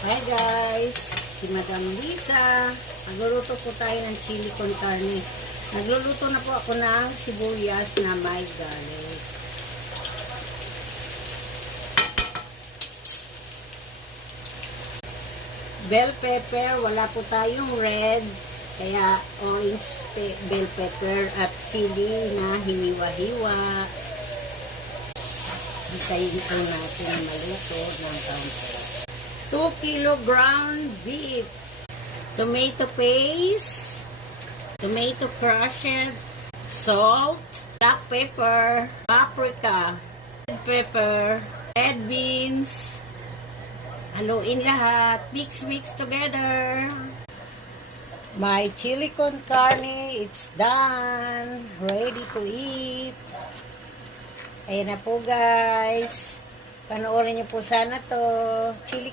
Hi guys, si Madam Lisa. Nagluluto po tayo ng chili con carne. Nagluluto na po ako ng sibuyas na may garlic. Bell pepper, wala po tayong red, kaya orange bell pepper at sili na hiniwa-hiwa. Hintayin po natin maluto ng kaunti. 2 kilo ground beef, tomato paste, tomato crushed, salt, black pepper, paprika, red pepper, red beans. Haluin lahat. Mix together. My chili con carne, it's done. Ready to eat. Ayan na po guys. Panoorin niyo po sana to. Chili